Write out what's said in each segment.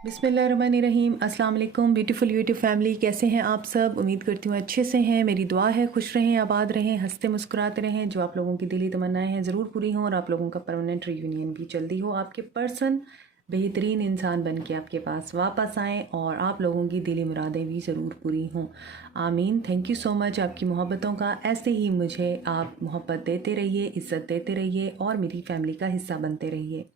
बिस्मिल्लाहिर्रहमानिर्रहीम। अस्सलाम वालेकुम ब्यूटीफुल यूट्यूब फैमिली, कैसे हैं आप सब? उम्मीद करती हूँ अच्छे से हैं। मेरी दुआ है खुश रहें, आबाद रहें, हंसते मुस्कुराते रहें। जो आप लोगों की दिली तमन्नाएं हैं ज़रूर पूरी हों और आप लोगों का परमानेंट रीयूनियन भी जल्दी हो। आपके पर्सन बेहतरीन इंसान बन के आपके पास वापस आएँ और आप लोगों की दिली मुरादें भी ज़रूर पूरी हों। आमीन। थैंक यू सो मच आपकी मोहब्बतों का। ऐसे ही मुझे आप मोहब्बत देते रहिए, इज़्ज़त देते रहिए और मेरी फैमिली का हिस्सा बनते रहिए।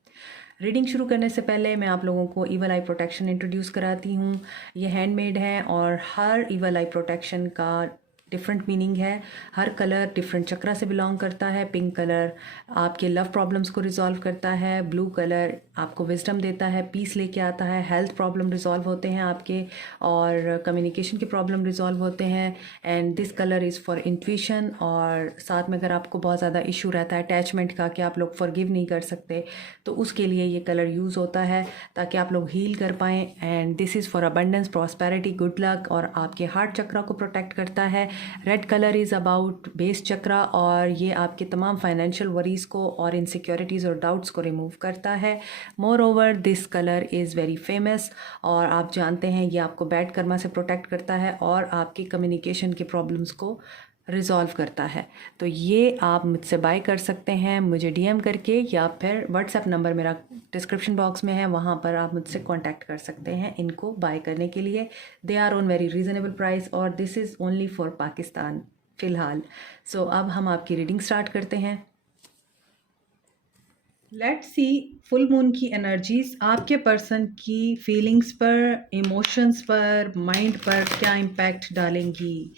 रीडिंग शुरू करने से पहले मैं आप लोगों को ईवल आई प्रोटेक्शन इंट्रोड्यूस कराती हूँ। ये हैंडमेड है और हर ईवल आई प्रोटेक्शन का डिफरेंट मीनिंग है। हर कलर डिफरेंट चक्रा से बिलोंग करता है। पिंक कलर आपके लव प्रॉब्लम्स को रिजॉल्व करता है। ब्लू कलर आपको विजडम देता है, पीस लेके आता है। हेल्थ प्रॉब्लम रिजॉल्व होते हैं आपके और कम्युनिकेशन के प्रॉब्लम रिजॉल्व होते हैं। And this colour is for intuition. और साथ में अगर आपको बहुत ज़्यादा इशू रहता है अटैचमेंट का कि आप लोग फॉरगिव नहीं कर सकते, तो उसके लिए ये कलर यूज़ होता है ताकि आप लोग हील कर पाएँ। And this is for abundance, prosperity, good luck और आपके हार्ट चक्रा को प्रोटेक्ट करता है। Red colour is about base chakra और ये आपके तमाम फाइनेंशियल वरीज़ को और इनसिक्योरिटीज़ और डाउट्स को रिमूव करता है। More over this colour is very famous और आप जानते हैं ये आपको बैड कर्मा से प्रोटेक्ट करता है और आपकी कम्युनिकेशन के प्रॉब्लम्स को रिज़ॉल्व करता है। तो ये आप मुझसे बाय कर सकते हैं मुझे डीएम करके, या फिर व्हाट्सएप नंबर मेरा डिस्क्रिप्शन बॉक्स में है, वहाँ पर आप मुझसे कांटेक्ट कर सकते हैं इनको बाय करने के लिए। They are on very reasonable price और this is only for Pakistan फ़िलहाल। सो अब हम आपकी रीडिंग स्टार्ट करते हैं। लेट्स सी फुल मून की एनर्जीज आपके पर्सन की फीलिंग्स पर, इमोशंस पर, माइंड पर क्या इम्पैक्ट डालेंगी।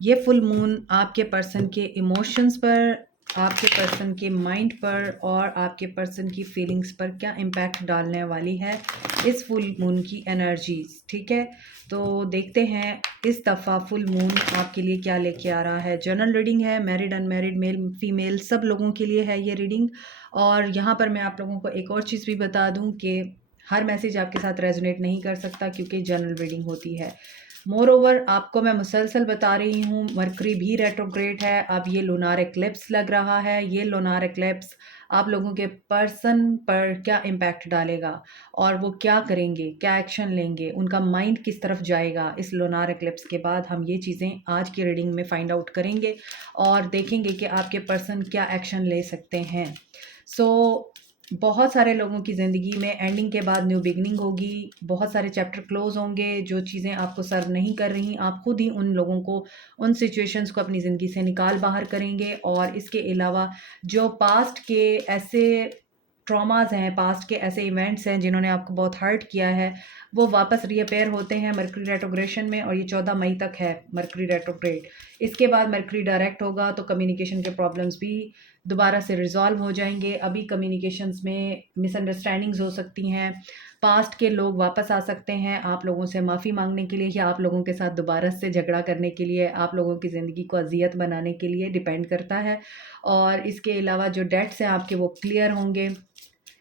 ये फुल मून आपके पर्सन के इमोशंस पर, आपके पर्सन के माइंड पर और आपके पर्सन की फीलिंग्स पर क्या इम्पैक्ट डालने वाली है इस फुल मून की एनर्जीज। ठीक है, तो देखते हैं इस दफ़ा फुल मून आपके लिए क्या लेके आ रहा है। जनरल रीडिंग है, मैरिड अनमैरिड, मेल फीमेल सब लोगों के लिए है ये रीडिंग। और यहाँ पर मैं आप लोगों को एक और चीज़ भी बता दूँ कि हर मैसेज आपके साथ रेजोनेट नहीं कर सकता क्योंकि जनरल रीडिंग होती है। मोर ओवर आपको मैं मुसलसल बता रही हूँ मरकरी भी रेट्रोग्रेड है। अब ये लूनार एक्लिप्स लग रहा है। ये लूनार एक्लिप्स आप लोगों के पर्सन पर क्या इम्पैक्ट डालेगा और वो क्या करेंगे, क्या एक्शन लेंगे, उनका माइंड किस तरफ जाएगा इस लूनार एक्लिप्स के बाद, हम ये चीज़ें आज की रीडिंग में फाइंड आउट करेंगे और देखेंगे कि आपके पर्सन क्या एक्शन ले सकते हैं। सो बहुत सारे लोगों की ज़िंदगी में एंडिंग के बाद न्यू बिगनिंग होगी। बहुत सारे चैप्टर क्लोज होंगे। जो चीज़ें आपको सर्व नहीं कर रही, आप खुद ही उन लोगों को, उन सिचुएशंस को अपनी ज़िंदगी से निकाल बाहर करेंगे। और इसके अलावा जो पास्ट के ऐसे ट्रॉमाज हैं, पास्ट के ऐसे इवेंट्स हैं जिन्होंने आपको बहुत हर्ट किया है, वो वापस रीअपेयर होते हैं मरकरी रेट्रोग्रेशन में। और ये 14 मई तक है मरकरी रेट्रोग्रेड। इसके बाद मरकरी डायरेक्ट होगा तो कम्युनिकेशन के प्रॉब्लम्स भी दोबारा से रिजॉल्व हो जाएंगे। अभी कम्युनिकेशंस में मिसअंडरस्टैंडिंग्स हो सकती हैं। पास्ट के लोग वापस आ सकते हैं आप लोगों से माफ़ी मांगने के लिए या आप लोगों के साथ दोबारा से झगड़ा करने के लिए, आप लोगों की ज़िंदगी को अजियत बनाने के लिए, डिपेंड करता है। और इसके अलावा जो डेट्स हैं आपके वो क्लियर होंगे,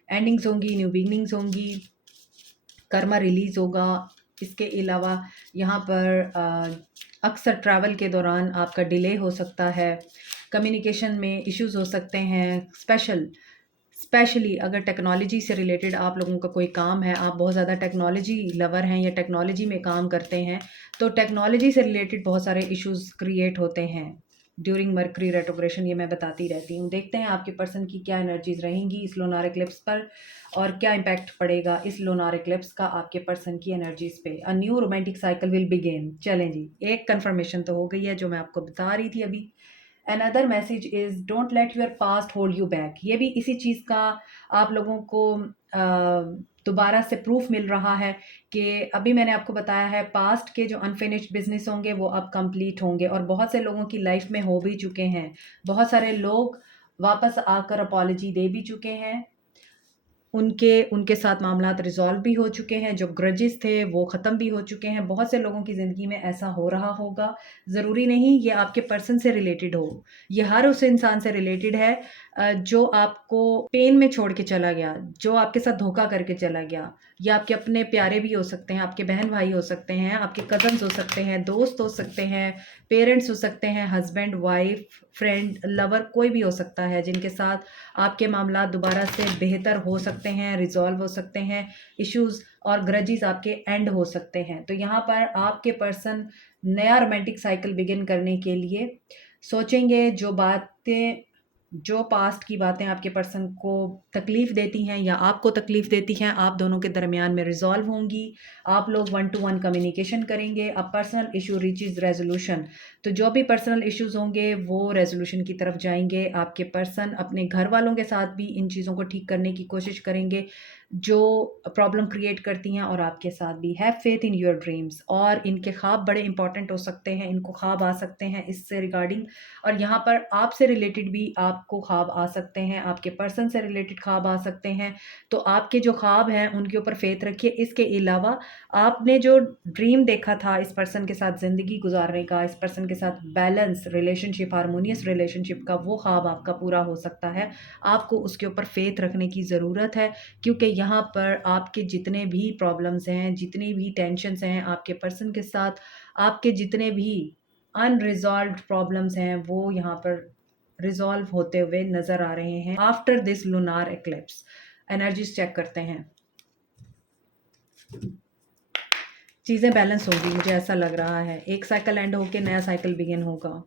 एंडिंग्स होंगी, न्यू बिगनिंग्स होंगी, कर्मा रिलीज़ होगा। इसके अलावा यहाँ पर अक्सर ट्रैवल के दौरान आपका डिले हो सकता है, कम्युनिकेशन में इश्यूज हो सकते हैं। स्पेशली अगर टेक्नोलॉजी से रिलेटेड आप लोगों का कोई काम है, आप बहुत ज़्यादा टेक्नोलॉजी लवर हैं या टेक्नोलॉजी में काम करते हैं, तो टेक्नोलॉजी से रिलेटेड बहुत सारे इश्यूज क्रिएट होते हैं ड्यूरिंग मरकरी रेट्रोग्रेशन। ये मैं बताती रहती हूँ। देखते हैं आपके पर्सन की क्या एनर्जीज रहेंगी इस लूनार एक्लिप्स पर और क्या इम्पैक्ट पड़ेगा इस लूनार एक्लिप्स का आपके पर्सन की एनर्जीज पे। A new romantic cycle will begin. चलें जी, एक कंफर्मेशन तो हो गई है जो मैं आपको बता रही थी अभी। Another message is don't let your past hold you back. ये भी इसी चीज़ का आप लोगों को दोबारा से प्रूफ मिल रहा है कि अभी मैंने आपको बताया है पास्ट के जो अनफिनिश्ड बिजनेस होंगे वो अब कंप्लीट होंगे और बहुत से लोगों की लाइफ में हो भी चुके हैं। बहुत सारे लोग वापस आकर अपॉलजी दे भी चुके हैं। उनके साथ मामलात रिज़ॉल्व भी हो चुके हैं। जो ग्रजेस थे वो ख़त्म भी हो चुके हैं। बहुत से लोगों की ज़िंदगी में ऐसा हो रहा होगा। ज़रूरी नहीं ये आपके पर्सन से रिलेटेड हो, ये हर उस इंसान से रिलेटेड है जो आपको पेन में छोड़ के चला गया, जो आपके साथ धोखा करके चला गया, या आपके अपने प्यारे भी हो सकते हैं, आपके बहन भाई हो सकते हैं, आपके कज़न्स हो सकते हैं, दोस्त हो सकते हैं, पेरेंट्स हो सकते हैं, हस्बैंड वाइफ, फ्रेंड, लवर, कोई भी हो सकता है जिनके साथ आपके मामला दोबारा से बेहतर हो सकते हैं, रिजॉल्व हो सकते हैं, इश्यूज और ग्रजेस आपके एंड हो सकते हैं। तो यहाँ पर आपके पर्सन नया रोमांटिक साइकिल बिगिन करने के लिए सोचेंगे। जो पास्ट की बातें आपके पर्सन को तकलीफ़ देती हैं या आपको तकलीफ़ देती हैं, आप दोनों के दरमियान में रिजॉल्व होंगी। आप लोग वन टू वन कम्युनिकेशन करेंगे। अब पर्सनल इशू रीचेज रेजोल्यूशन, तो जो भी पर्सनल इश्यूज होंगे वो रेजोल्यूशन की तरफ जाएंगे। आपके पर्सन अपने घर वालों के साथ भी इन चीज़ों को ठीक करने की कोशिश करेंगे जो प्रॉब्लम क्रिएट करती हैं, और आपके साथ भी। Have faith in your dreams, और इनके ख्वाब बड़े इंपॉर्टेंट हो सकते हैं, इनको ख्वाब आ सकते हैं इससे रिगार्डिंग। और यहाँ पर आपसे रिलेटेड भी आपको ख्वाब आ सकते हैं, आपके पर्सन से रिलेटेड ख्वाब आ सकते हैं। तो आपके जो ख्वाब हैं उनके ऊपर फेथ रखिए। इसके अलावा आपने जो ड्रीम देखा था इस पर्सन के साथ ज़िंदगी गुजारने का, इस पर्सन के साथ बैलेंस रिलेशनशिप, हारमोनियस रिलेशनशिप का, वो ख्वाब आपका पूरा हो सकता है। आपको उसके ऊपर फेथ रखने की ज़रूरत है, क्योंकि यहाँ पर आपके जितने भी प्रॉब्लम्स हैं, जितनी भी टेंशन्स हैं आपके पर्सन के साथ, आपके जितने भी अनरिजॉल्व्ड प्रॉब्लम्स हैं, वो यहाँ पर रिजॉल्व होते हुए नज़र आ रहे हैं after this lunar eclipse. Energies check करते हैं। चीज़ें बैलेंस होंगी, मुझे ऐसा लग रहा है। एक साइकिल एंड होके नया साइकिल बिगिन होगा।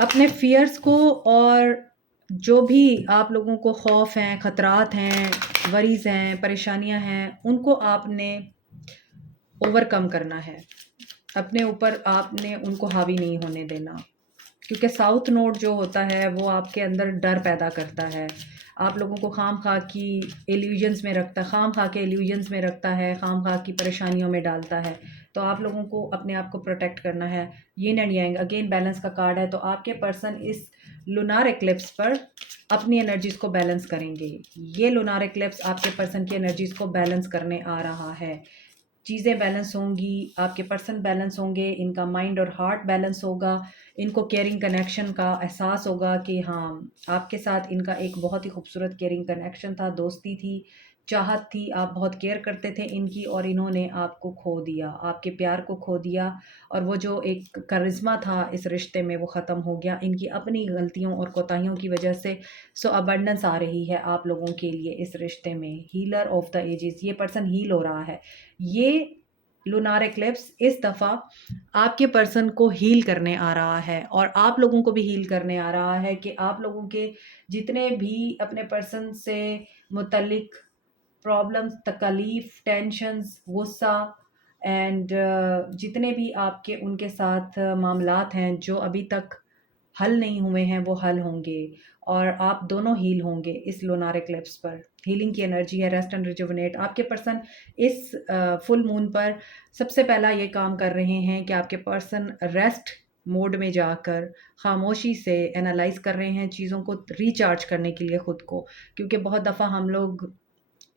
अपने फियर्स को, और जो भी आप लोगों को खौफ हैं, ख़तरात हैं, वरीज़ हैं, परेशानियां हैं, उनको आपने ओवरकम करना है। अपने ऊपर आपने उनको हावी नहीं होने देना, क्योंकि साउथ नोड जो होता है वो आपके अंदर डर पैदा करता है, आप लोगों को खाम खा की इल्यूजन्स में रखता है, खाम खा के इल्यूजन्स में रखता है, खाम खा की परेशानियों में डालता है। तो आप लोगों को अपने आप को प्रोटेक्ट करना है। Yin and yang again balance का कार्ड है। तो आपके पर्सन इस लूनार एक्लिप्स पर अपनी एनर्जीज को बैलेंस करेंगे। ये लूनार एक्लिप्स आपके पर्सन की एनर्जीज को बैलेंस करने आ रहा है। चीज़ें बैलेंस होंगी, आपके पर्सन बैलेंस होंगे, इनका माइंड और हार्ट बैलेंस होगा, इनको केयरिंग कनेक्शन का एहसास होगा कि हाँ, आपके साथ इनका एक बहुत ही खूबसूरत केयरिंग कनेक्शन था, दोस्ती थी, चाहत थी, आप बहुत केयर करते थे इनकी, और इन्होंने आपको खो दिया, आपके प्यार को खो दिया, और वो जो एक करिश्मा था इस रिश्ते में वो ख़त्म हो गया इनकी अपनी गलतियों और कोताहियों की वजह से। सो अबंडेंस आ रही है आप लोगों के लिए इस रिश्ते में। हीलर ऑफ द एजेस, ये पर्सन हील हो रहा है। ये लूनार एक्लिप्स इस दफ़ा आपके पर्सन को हील करने आ रहा है, और आप लोगों को भी हील करने आ रहा है कि आप लोगों के जितने भी अपने पर्सन से मुतल्लिक प्रॉब्लम्स, तकलीफ़, टेंशन्स, गुस्सा एंड जितने भी आपके उनके साथ मामलात हैं जो अभी तक हल नहीं हुए हैं, वो हल होंगे, और आप दोनों हील होंगे इस लूनार एक्लिप्स पर। हीलिंग की एनर्जी है, रेस्ट एंड रिजुविनेट। आपके पर्सन इस फुल मून पर सबसे पहला ये काम कर रहे हैं कि आपके पर्सन रेस्ट मोड में जाकर खामोशी से एनालाइज कर रहे हैं चीज़ों को, रिचार्ज करने के लिए ख़ुद को। क्योंकि बहुत दफ़ा हम लोग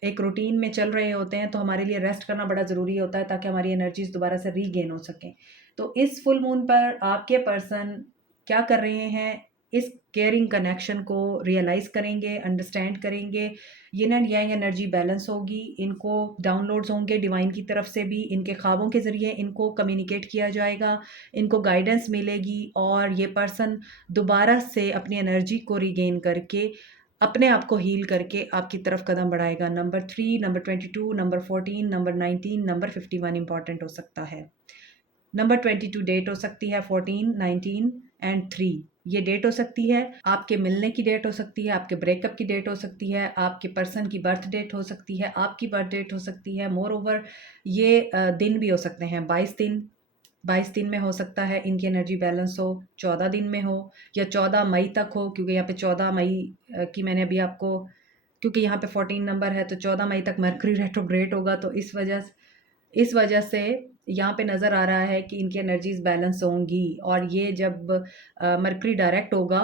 एक रूटीन में चल रहे होते हैं, तो हमारे लिए रेस्ट करना बड़ा ज़रूरी होता है ताकि हमारी एनर्जीज दोबारा से रीगेन हो सकें। तो इस फुल मून पर आपके पर्सन क्या कर रहे हैं, इस केयरिंग कनेक्शन को रियलाइज़ करेंगे, अंडरस्टैंड करेंगे। Yin and yang energy balance होगी, इनको डाउनलोड्स होंगे डिवाइन की तरफ से भी, इनके ख्वाबों के ज़रिए इनको कम्युनिकेट किया जाएगा, इनको गाइडेंस मिलेगी, और ये पर्सन दोबारा से अपनी एनर्जी को रीगेन करके अपने आप को हील करके आपकी तरफ कदम बढ़ाएगा। Number 3, number 22, number 14, number 19, number 51 important हो सकता है। नंबर 22 डेट हो सकती है, 14, 19 एंड 3 ये डेट हो सकती है। आपके मिलने की डेट हो सकती है, आपके ब्रेकअप की डेट हो सकती है, आपके पर्सन की बर्थ डेट हो सकती है, आपकी बर्थ डेट हो सकती है। मोर ओवर ये दिन भी हो सकते हैं, 22 दिन में हो सकता है इनकी एनर्जी बैलेंस हो, 14 दिन में हो, या 14 मई तक हो, क्योंकि यहाँ पे 14 मई की मैंने अभी आपको, क्योंकि यहाँ पे 14 नंबर है तो 14 मई तक मरकरी रेट्रोग्रेड होगा, तो इस वजह से यहाँ पे नज़र आ रहा है कि इनकी एनर्जीज बैलेंस होंगी, और ये जब मरकरी डायरेक्ट होगा,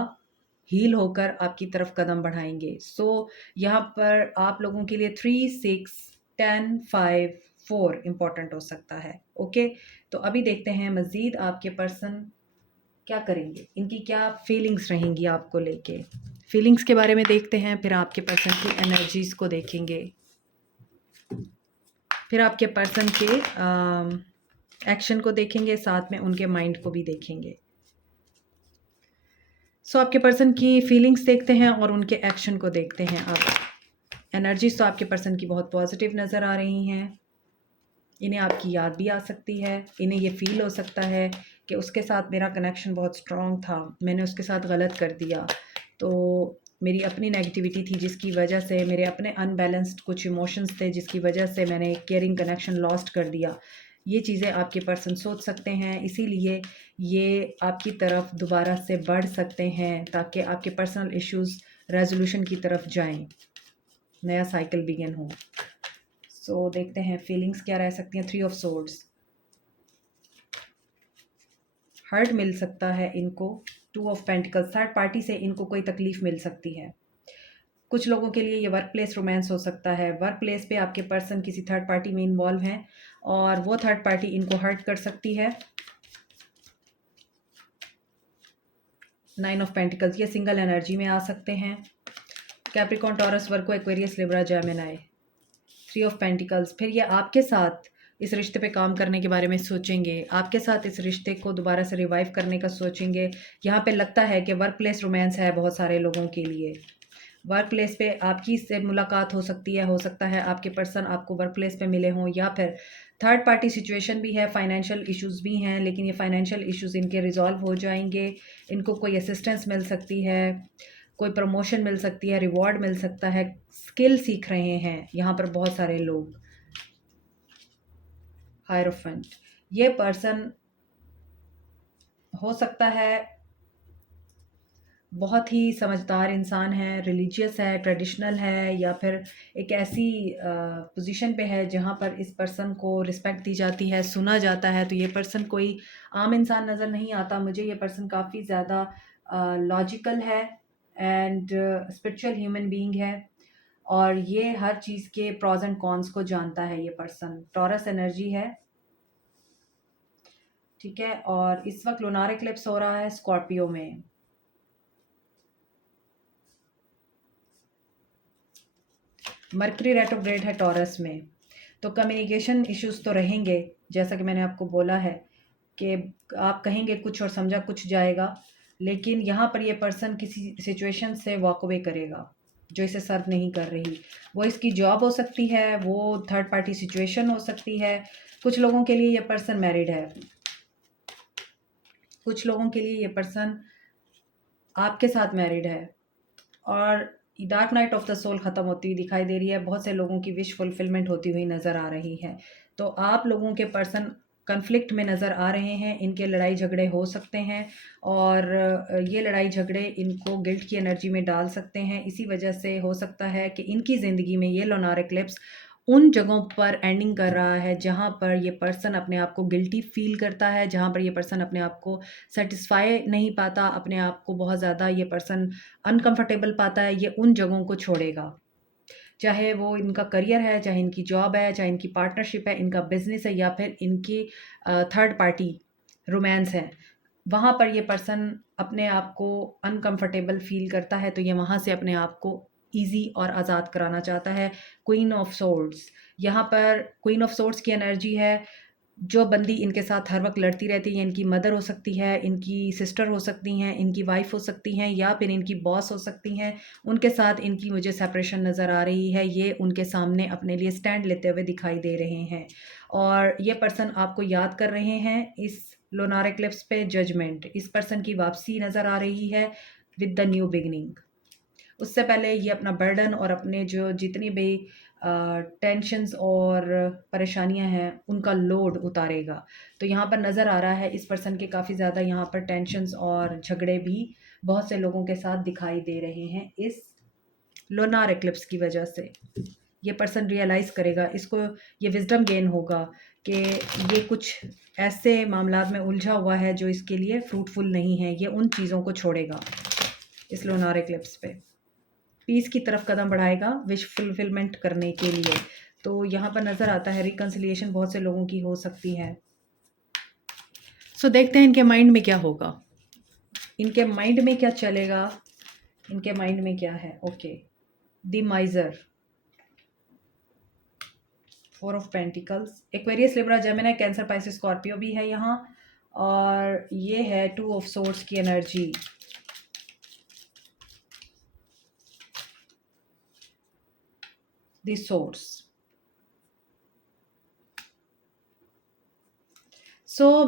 हील होकर आपकी तरफ कदम बढ़ाएंगे। सो यहाँ पर आप लोगों के लिए 3, 6, 10, 5, 4 इम्पॉर्टेंट हो सकता है। ओके, तो अभी देखते हैं मज़ीद आपके पर्सन क्या करेंगे, इनकी क्या फीलिंग्स रहेंगी आपको लेके। फीलिंग्स के बारे में देखते हैं, फिर आपके पर्सन की एनर्जीज़ को देखेंगे, फिर आपके पर्सन के एक्शन को देखेंगे, साथ में उनके माइंड को भी देखेंगे। सो आपके पर्सन की फीलिंग्स देखते हैं और उनके एक्शन को देखते हैं। अब एनर्जीज तो आपके पर्सन की बहुत पॉजिटिव नज़र आ रही हैं। इन्हें आपकी याद भी आ सकती है, इन्हें ये फ़ील हो सकता है कि उसके साथ मेरा कनेक्शन बहुत स्ट्रॉन्ग था, मैंने उसके साथ गलत कर दिया, तो मेरी अपनी नेगेटिविटी थी जिसकी वजह से, मेरे अपने अनबैलेंस्ड कुछ इमोशंस थे जिसकी वजह से मैंने केयरिंग कनेक्शन लॉस्ट कर दिया। ये चीज़ें आपके पर्सन सोच सकते हैं, इसीलिए ये आपकी तरफ दोबारा से बढ़ सकते हैं ताकि आपके पर्सनल इश्यूज़ रेजोल्यूशन की तरफ जाएं, नया साइकिल बिगिन हो। सो देखते हैं फीलिंग्स क्या रह सकती हैं। 3 ऑफ सोर्ड्स, हर्ट मिल सकता है इनको। 2 ऑफ पेंटिकल्स, थर्ड पार्टी से इनको कोई तकलीफ़ मिल सकती है। कुछ लोगों के लिए ये वर्क प्लेस रोमांस हो सकता है। वर्क प्लेस पे आपके पर्सन किसी थर्ड पार्टी में इन्वॉल्व हैं और वो थर्ड पार्टी इनको हर्ट कर सकती है। 9 ऑफ पेंटिकल्स, ये सिंगल एनर्जी में आ सकते हैं। Capricorn, taurus, Virgo, Aquarius, Libra, Gemini. 3 of pentacles, फिर ये आपके साथ इस रिश्ते पे काम करने के बारे में सोचेंगे, आपके साथ इस रिश्ते को दोबारा से रिवाइव करने का सोचेंगे। यहाँ पे लगता है कि वर्क प्लेस रोमांस है बहुत सारे लोगों के लिए। वर्क प्लेस पे आपकी इससे मुलाकात हो सकती है, हो सकता है आपके पर्सन आपको वर्क प्लेस पे मिले हों, या फिर थर्ड पार्टी सिचुएशन भी है, फाइनेंशियल इश्यूज़ भी हैं, लेकिन ये फाइनेंशियल इश्यूज़ इनके रिजॉल्व हो जाएंगे। इनको कोई असिस्टेंस मिल सकती है, कोई प्रमोशन मिल सकती है, रिवॉर्ड मिल सकता है, स्किल सीख रहे हैं यहाँ पर बहुत सारे लोग। हायरोफेंट, ये पर्सन हो सकता है बहुत ही समझदार इंसान है, रिलीजियस है, ट्रेडिशनल है, या फिर एक ऐसी पोजीशन पे है जहाँ पर इस पर्सन को रिस्पेक्ट दी जाती है, सुना जाता है। तो ये पर्सन कोई आम इंसान नज़र नहीं आता मुझे। ये पर्सन काफ़ी ज़्यादा लॉजिकल है एंड स्पिरिचुअल ह्यूमन बीइंग है, और ये हर चीज़ के प्रॉज एंड कॉन्स को जानता है। ये पर्सन टॉरस एनर्जी है, ठीक है, और इस वक्त लूनार एक्लिप्स हो रहा है स्कॉर्पियो में। मर्करी रेट्रोग्रेड है टॉरस में, तो कम्युनिकेशन इश्यूज तो रहेंगे, जैसा कि मैंने आपको बोला है कि आप कहेंगे कुछ और समझा कुछ जाएगा, लेकिन यहाँ पर ये पर्सन किसी सिचुएशन से वॉक अवे करेगा जो इसे सर्व नहीं कर रही। वो इसकी जॉब हो सकती है, वो थर्ड पार्टी सिचुएशन हो सकती है। कुछ लोगों के लिए ये पर्सन मैरिड है, कुछ लोगों के लिए ये पर्सन आपके साथ मैरिड है, और dark night of the soul ख़त्म होती हुई दिखाई दे रही है। बहुत से लोगों की विश फुलफिलमेंट होती हुई नज़र आ रही है। तो आप लोगों के पर्सन कन्फ्लिक्ट में नज़र आ रहे हैं, इनके लड़ाई झगड़े हो सकते हैं, और ये लड़ाई झगड़े इनको गिल्ट की एनर्जी में डाल सकते हैं। इसी वजह से हो सकता है कि इनकी ज़िंदगी में ये लूनार एक्लिप्स उन जगहों पर एंडिंग कर रहा है जहाँ पर ये पर्सन अपने आप को गिल्टी फील करता है, जहाँ पर ये पर्सन अपने आप को सेटिस्फाई नहीं पाता, अपने आप को बहुत ज़्यादा ये पर्सन अनकंफर्टेबल पाता है। ये उन जगहों को छोड़ेगा, चाहे वो इनका करियर है, चाहे इनकी जॉब है, चाहे इनकी पार्टनरशिप है, इनका बिजनेस है, या फिर इनकी थर्ड पार्टी रोमांस है। वहाँ पर ये पर्सन अपने आप को अनकंफर्टेबल फील करता है, तो ये वहाँ से अपने आप को ईजी और आज़ाद कराना चाहता है। क्वीन ऑफ सोर्ड्स, यहाँ पर क्वीन ऑफ सोर्ड्स की एनर्जी है। जो बंदी इनके साथ हर वक्त लड़ती रहती है, इनकी मदर हो सकती है, इनकी सिस्टर हो सकती हैं, इनकी वाइफ हो सकती हैं, या फिर इनकी बॉस हो सकती हैं। उनके साथ इनकी मुझे सेपरेशन नज़र आ रही है। ये उनके सामने अपने लिए स्टैंड लेते हुए दिखाई दे रहे हैं, और ये पर्सन आपको याद कर रहे हैं। इस लूनार एक्लिप्स पे जजमेंट, इस पर्सन की वापसी नज़र आ रही है विद द न्यू बिगनिंग। उससे पहले ये अपना बर्डन और अपने जो जितनी भी टेंशन्स और परेशानियां हैं उनका लोड उतारेगा। तो यहाँ पर नज़र आ रहा है इस पर्सन के काफ़ी ज़्यादा यहाँ पर टेंशन्स और झगड़े भी बहुत से लोगों के साथ दिखाई दे रहे हैं इस लूनार एक्लिप्स की वजह से। ये पर्सन रियलाइज़ करेगा, इसको ये विजडम गेन होगा कि ये कुछ ऐसे मामलात में उलझा हुआ है जो इसके लिए फ्रूटफुल नहीं है। ये उन चीज़ों को छोड़ेगा इस लूनार एक्लिप्स पे, पीस की तरफ कदम बढ़ाएगा विश फुलफिलमेंट करने के लिए। तो यहाँ पर नज़र आता है रिकन्सिलिएशन बहुत से लोगों की हो सकती है। सो देखते हैं इनके माइंड में क्या होगा। इनके माइंड में क्या चलेगा, इनके माइंड में क्या है। Okay, the माइजर, 4 of pentacles, Aquarius, Libra, Gemini, cancer, Pisces, Scorpio भी है यहाँ, और ये है 2 ऑफ सोर्ड्स की एनर्जी। The source.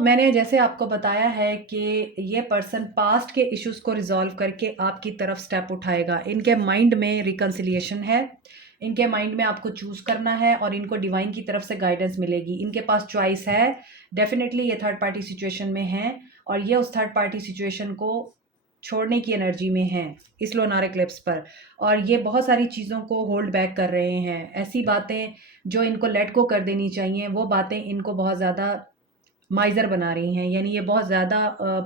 मैंने जैसे आपको बताया है कि ये पर्सन पास्ट के इश्यूज को रिजॉल्व करके आपकी तरफ स्टेप उठाएगा। इनके माइंड में रिकन्सिलिएशन है, इनके माइंड में आपको चूज करना है और इनको डिवाइन की तरफ से गाइडेंस मिलेगी। इनके पास चॉइस है, डेफिनेटली ये थर्ड पार्टी सिचुएशन में है और ये उस थर्ड पार्टी सिचुएशन को छोड़ने की एनर्जी में है इस लोनार एक्लिप्स पर, और ये बहुत सारी चीज़ों को होल्ड बैक कर रहे हैं। ऐसी बातें जो इनको लेट गो कर देनी चाहिए, वो बातें इनको बहुत ज़्यादा माइज़र बना रही हैं। यानी ये बहुत ज़्यादा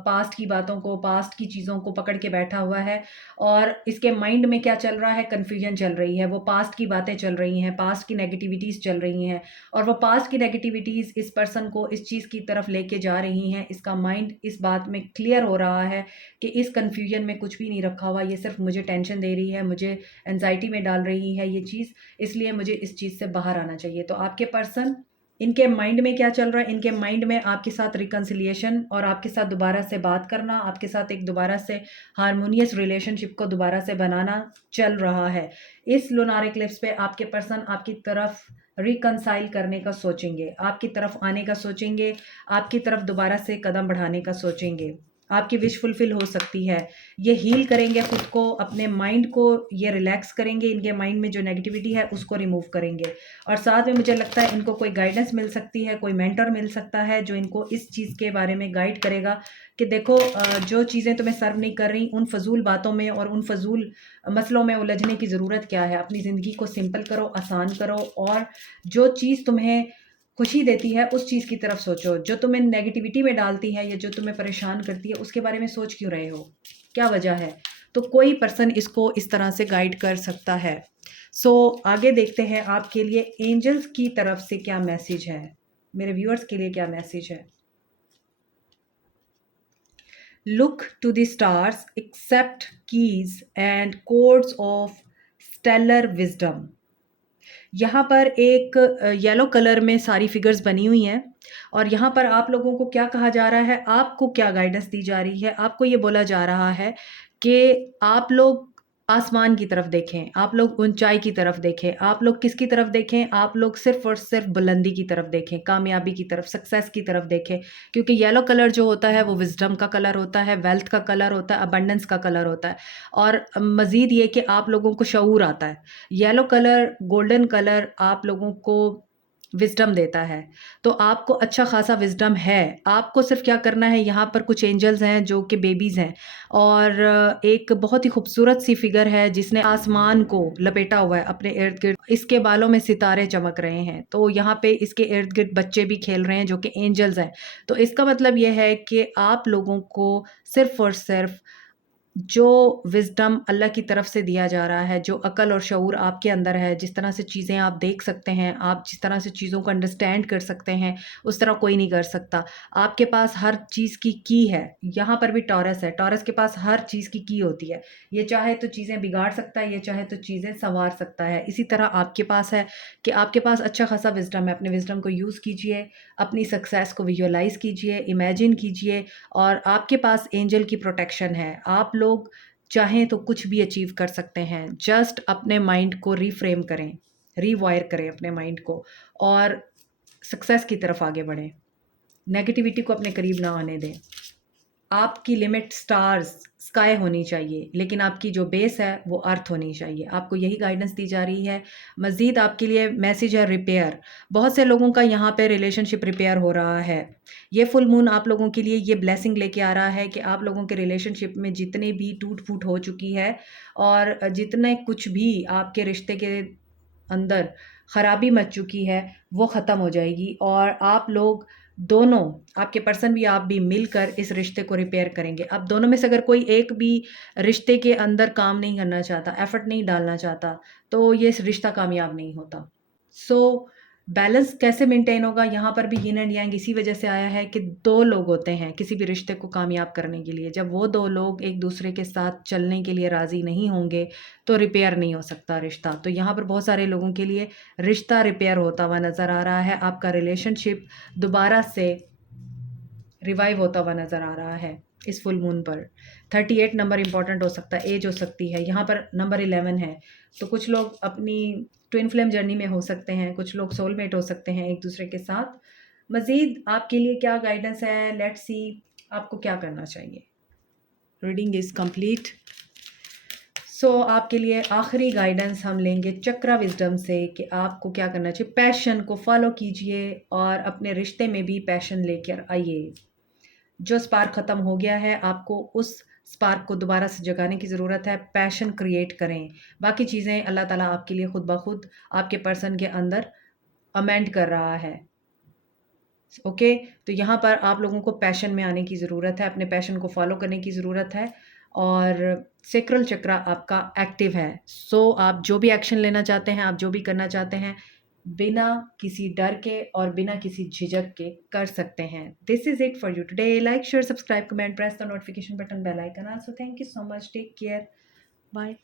पास्ट की बातों को, पास्ट की चीज़ों को पकड़ के बैठा हुआ है और इसके माइंड में क्या चल रहा है, कन्फ्यूजन चल रही है। वो पास्ट की बातें चल रही हैं, पास्ट की नेगेटिविटीज़ चल रही हैं और वो पास्ट की नेगेटिविटीज़ इस पर्सन को इस चीज़ की तरफ लेके जा रही हैं। इसका माइंड इस बात में क्लियर हो रहा है कि इस कन्फ्यूजन में कुछ भी नहीं रखा हुआ, ये सिर्फ मुझे टेंशन दे रही है, मुझे एंजाइटी में डाल रही है ये चीज़, इसलिए मुझे इस चीज़ से बाहर आना चाहिए। तो आपके पर्सन, इनके माइंड में क्या चल रहा है, इनके माइंड में आपके साथ रिकन्सिलिएशन और आपके साथ दोबारा से बात करना, आपके साथ एक दोबारा से हारमोनियस रिलेशनशिप को दोबारा से बनाना चल रहा है। इस लूनार एक्लिप्स पे आपके पर्सन आपकी तरफ रिकनसाइल करने का सोचेंगे, आपकी तरफ आने का सोचेंगे, आपकी तरफ दोबारा से कदम बढ़ाने का सोचेंगे। आपकी विश फुलफिल हो सकती है। ये हील करेंगे खुद को, अपने माइंड को ये रिलैक्स करेंगे, इनके माइंड में जो नेगेटिविटी है उसको रिमूव करेंगे। और साथ में मुझे लगता है इनको कोई गाइडेंस मिल सकती है, कोई मेंटर मिल सकता है जो इनको इस चीज़ के बारे में गाइड करेगा कि देखो जो चीज़ें तुम्हें सर्व नहीं कर रही, उन फजूल बातों में और उन फजूल मसलों में उलझने की ज़रूरत क्या है। अपनी ज़िंदगी को सिंपल करो, आसान करो और जो चीज़ तुम्हें खुशी देती है उस चीज़ की तरफ सोचो। जो तुम्हें नेगेटिविटी में डालती है या जो तुम्हें परेशान करती है उसके बारे में सोच क्यों रहे हो, क्या वजह है। तो कोई पर्सन इसको इस तरह से गाइड कर सकता है। आगे देखते हैं आपके लिए एंजल्स की तरफ से क्या मैसेज है, मेरे व्यूअर्स के लिए क्या मैसेज है। Look to the stars, accept keys and codes of stellar wisdom. यहाँ पर एक येलो कलर में सारी फिगर्स बनी हुई हैं और यहाँ पर आप लोगों को क्या कहा जा रहा है, आपको क्या गाइडेंस दी जा रही है। आपको ये बोला जा रहा है कि आप लोग आसमान की तरफ देखें, आप लोग ऊंचाई की तरफ देखें, आप लोग किसकी तरफ देखें, आप लोग सिर्फ और सिर्फ बुलंदी की तरफ देखें, कामयाबी की तरफ, सक्सेस की तरफ देखें। क्योंकि येलो कलर जो होता है वो विजडम का कलर होता है, वेल्थ का कलर होता है, अबंडेंस का कलर होता है और मज़ीद ये कि आप लोगों को शऊर आता है। येलो कलर, गोल्डन कलर आप लोगों को विज़डम देता है। तो आपको अच्छा खासा विज़डम है। आपको सिर्फ़ क्या करना है, यहाँ पर कुछ एंजल्स हैं जो कि बेबीज़ हैं और एक बहुत ही खूबसूरत सी फ़िगर है जिसने आसमान को लपेटा हुआ है अपने इर्द-गिर्द। इसके बालों में सितारे चमक रहे हैं। तो यहाँ पे इसके इर्द-गिर्द बच्चे भी खेल रहे हैं जो कि एंजल्स हैं। तो इसका मतलब ये है कि आप लोगों को सिर्फ़ और सिर्फ़ जो विज़डम अल्लाह की तरफ से दिया जा रहा है, जो अक़ल और शऊर आपके अंदर है, जिस तरह से चीज़ें आप देख सकते हैं, आप जिस तरह से चीज़ों को अंडरस्टैंड कर सकते हैं, उस तरह कोई नहीं कर सकता। आपके पास हर चीज़ की की है। यहाँ पर भी टॉरस है, टॉरस के पास हर चीज़ की होती है। ये चाहे तो चीज़ें बिगाड़ सकता है, ये चाहे तो चीज़ें सँवार सकता है। इसी तरह आपके पास है कि आपके पास अच्छा खासा विज़डम है। अपने विज़डम को यूज़ कीजिए, अपनी सक्सेस को विजुअलाइज़ कीजिए, इमेजिन कीजिए और आपके पास एंजल की प्रोटेक्शन है। आप लोग चाहें तो कुछ भी अचीव कर सकते हैं। जस्ट अपने माइंड को रीफ्रेम करें, रीवायर करें अपने माइंड को और सक्सेस की तरफ आगे बढ़ें। नेगेटिविटी को अपने करीब ना आने दें। आपकी लिमिट स्टार्स, स्काई होनी चाहिए, लेकिन आपकी जो बेस है वो अर्थ होनी चाहिए। आपको यही गाइडेंस दी जा रही है। मज़ीद आपके लिए मैसेज है रिपेयर। बहुत से लोगों का यहाँ पे रिलेशनशिप रिपेयर हो रहा है। ये फुल मून आप लोगों के लिए ये ब्लेसिंग लेके आ रहा है कि आप लोगों के रिलेशनशिप में जितने भी टूट-फूट हो चुकी है और जितने कुछ भी आपके रिश्ते के अंदर ख़राबी मच चुकी है, वो ख़त्म हो जाएगी और आप लोग दोनों, आपके पर्सन भी आप भी मिलकर इस रिश्ते को रिपेयर करेंगे। अब दोनों में से अगर कोई एक भी रिश्ते के अंदर काम नहीं करना चाहता, एफ़र्ट नहीं डालना चाहता, तो ये रिश्ता कामयाब नहीं होता। सो बैलेंस कैसे मेंटेन होगा, यहाँ पर भी यिन एंड यांग इसी वजह से आया है कि दो लोग होते हैं किसी भी रिश्ते को कामयाब करने के लिए। जब वो दो लोग एक दूसरे के साथ चलने के लिए राज़ी नहीं होंगे तो रिपेयर नहीं हो सकता रिश्ता। तो यहाँ पर बहुत सारे लोगों के लिए रिश्ता रिपेयर होता हुआ नज़र आ रहा है। आपका रिलेशनशिप दोबारा से रिवाइव होता हुआ नज़र आ रहा है इस फुल मून पर। 38 नंबर इंपॉर्टेंट हो सकता है, एज हो सकती है, यहाँ पर नंबर 11 है। तो कुछ लोग अपनी ट्विन फ्लेम जर्नी में हो सकते हैं, कुछ लोग सोलमेट हो सकते हैं एक दूसरे के साथ। मज़ीद आपके लिए क्या गाइडेंस है, लेट्स सी आपको क्या करना चाहिए। Reading is complete. सो आपके लिए आखिरी गाइडेंस हम लेंगे चक्रा विजडम से कि आपको क्या करना चाहिए। पैशन को फॉलो कीजिए और अपने रिश्ते में भी पैशन लेकर आइए। जो स्पार्क ख़त्म हो गया है, आपको उस स्पार्क को दोबारा से जगाने की ज़रूरत है। पैशन क्रिएट करें। बाकी चीज़ें अल्लाह ताला आपके लिए खुद ब खुद आपके पर्सन के अंदर अमेंड कर रहा है। ओके, तो यहाँ पर आप लोगों को पैशन में आने की ज़रूरत है, अपने पैशन को फॉलो करने की ज़रूरत है और सेक्रल चक्रा आपका एक्टिव है। सो आप जो भी एक्शन लेना चाहते हैं, आप जो भी करना चाहते हैं, बिना किसी डर के और बिना किसी झिझक के कर सकते हैं। This is it for you today. Like, share, subscribe, comment, press the notification button, bell icon. Also thank you so much. Take care. Bye.